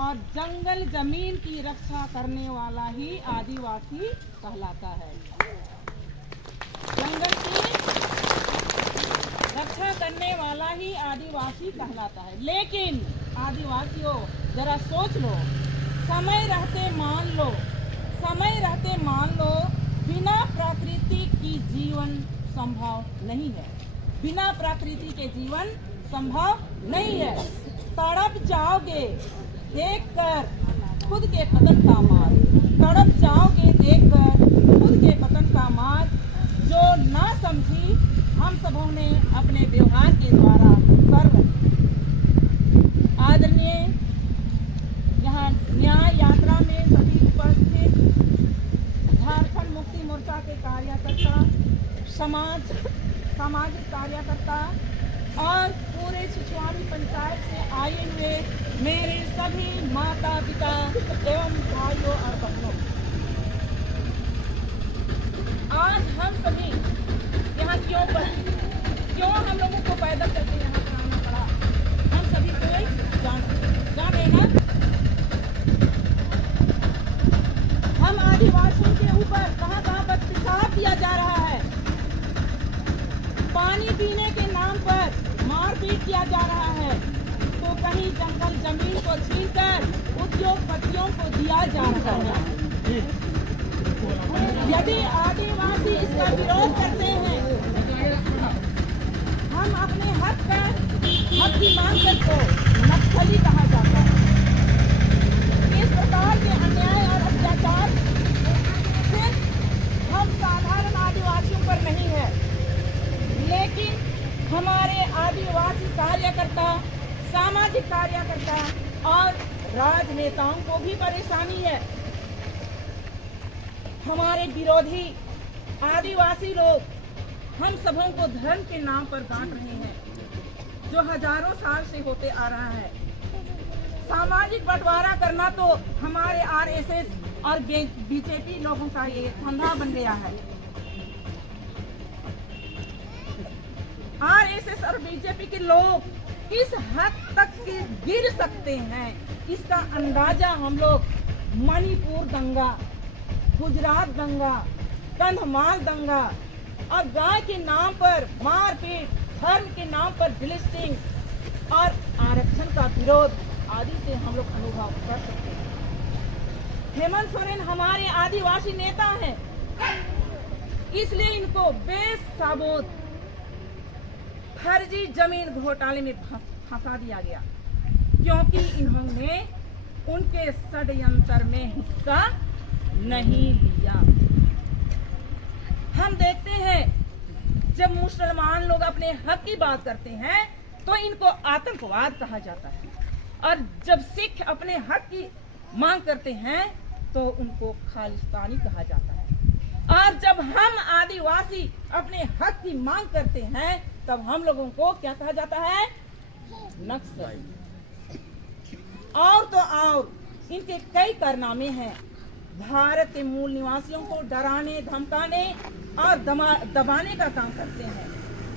और जंगल जमीन की रक्षा करने वाला ही आदिवासी कहलाता है। जंगल की रक्षा करने वाला ही आदिवासी कहलाता है। लेकिन आदिवासियों, जरा सोच लो, समय रहते मान लो बिना प्रकृति की जीवन संभव नहीं है। बिना प्रकृति के जीवन संभव नहीं है। तड़प जाओगे देखकर खुद के पतन का मार्ग, तड़प जाओगे देखकर खुद के पतन का मार्ग, जो ना समझी हम सबों ने अपने व्यवहार के द्वारा कर रखी। आदरणीय यहाँ न्याय यात्रा में सभी उपस्थित झारखंड मुक्ति मोर्चा के कार्यकर्ता, सामाजिक कार्यकर्ता और पूरे छिछवाड़ी पंचायत से आए हुए मेरे सभी माता पिता एवं भाइयों और बहनों, आज हम सभी यहाँ क्यों हम लोगों को पैदल चलते यहाँ पर आना पड़ा, हम सभी को जान रहे ना। हम आदिवासियों के ऊपर कहाँ पर पेशाब किया जा रहा है, पानी पीने के नाम पर मारपीट किया जा रहा है, तो कहीं जंगल जमीन को छीनकर उद्योगपतियों को दिया जा रहा है। यदि आदिवासी इसका विरोध करते हैं, हम अपने हक की मांग करते नक्सली कहा जाता है। इस प्रकार के अन्याय और अत्याचार सिर्फ हम साधारण आदिवासियों पर नहीं है, लेकिन हमारे आदिवासी कार्यकर्ता, सामाजिक कार्यकर्ता और राजनेताओं को भी परेशानी है। हमारे विरोधी आदिवासी लोग हम सबों को धर्म के नाम पर बांट रहे हैं, जो हजारों साल से होते आ रहा है। सामाजिक बंटवारा करना तो हमारे आरएसएस और बीजेपी लोगों का ये धंधा बन गया है। आरएसएस और बीजेपी के लोग किस हद तक गिर सकते हैं, इसका अंदाजा हम लोग मणिपुर दंगा, गुजरात दंगा, कंधमाल दंगा और गाय के नाम पर मारपीट, धर्म के नाम पर ब्लिस्टिंग और आरक्षण का विरोध आदि से हम लोग अनुभव कर सकते हैं। हेमंत सोरेन हमारे आदिवासी नेता हैं, इसलिए इनको बेसाबुत फर्जी जमीन घोटाले में फंसा दिया गया, क्योंकि इन्होंने उनके षड्यंत्र में हिस्सा नहीं लिया। हम देखते हैं जब मुसलमान लोग अपने हक की बात करते हैं तो इनको आतंकवाद कहा जाता है, और जब सिख अपने हक की मांग करते हैं तो उनको खालिस्तानी कहा जाता है, और जब हम आदिवासी अपने हक की मांग करते हैं तब हम लोगों को क्या कहा जाता है, नक्सली। और तो और इनके कई कारनामे हैं। भारत के मूल निवासियों को डराने, धमकाने और दबाने का काम करते हैं।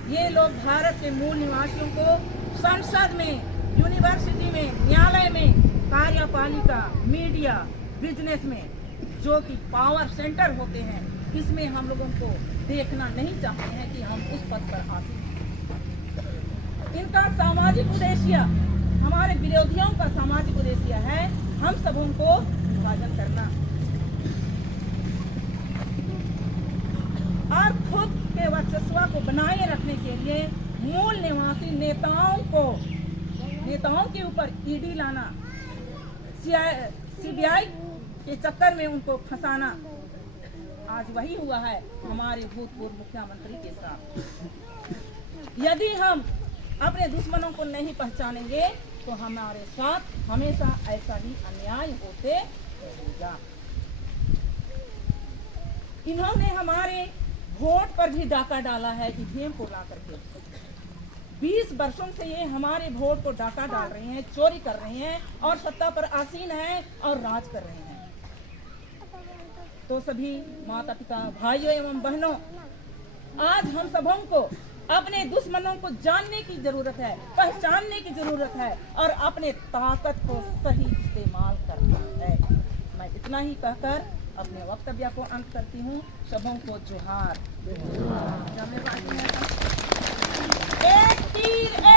ये लोग भारत के मूल निवासियों को संसद में, यूनिवर्सिटी में, न्यायालय में, कार्यपालिका, मीडिया, बिजनेस में, जो कि पावर सेंटर होते हैं, इसमें हम लोगों को देखना नहीं चाहते हैं कि हम उस पद पर आसीन हैं। इनका सामाजिक उद्देश्य, हमारे विरोधियों का सामाजिक उद्देश्य है हम सबों को विभाजन करना और खुद के वर्चस्व को बनाए रखने के लिए मूल निवासी नेताओं के ऊपर ईडी लाना, सीबीआई के चक्कर में उनको फंसाना। आज वही हुआ है हमारे भूतपूर्व मुख्यमंत्री के साथ। यदि हम अपने दुश्मनों को नहीं पहचानेंगे तो हमारे साथ हमेशा ऐसा ही अन्याय होते रहेगा। इन्होंने हमारे वोट पर भी डाका डाला है, ईवीएम को ला करके। 20 वर्षों से ये हमारे वोट को डाका डाल रहे हैं, चोरी कर रहे हैं और सत्ता पर आसीन हैं और राज कर रहे हैं। तो सभी माता पिता, भाइयों एवं बहनों, आज हम सबों को अपने दुश्मनों को जानने की जरूरत है, पहचानने की जरूरत है और अपने ताकत को सही इस्तेमाल इतना ही कहकर अपने वक्तव्य को अंत करती हूँ। सबों को जोहार। एक तीर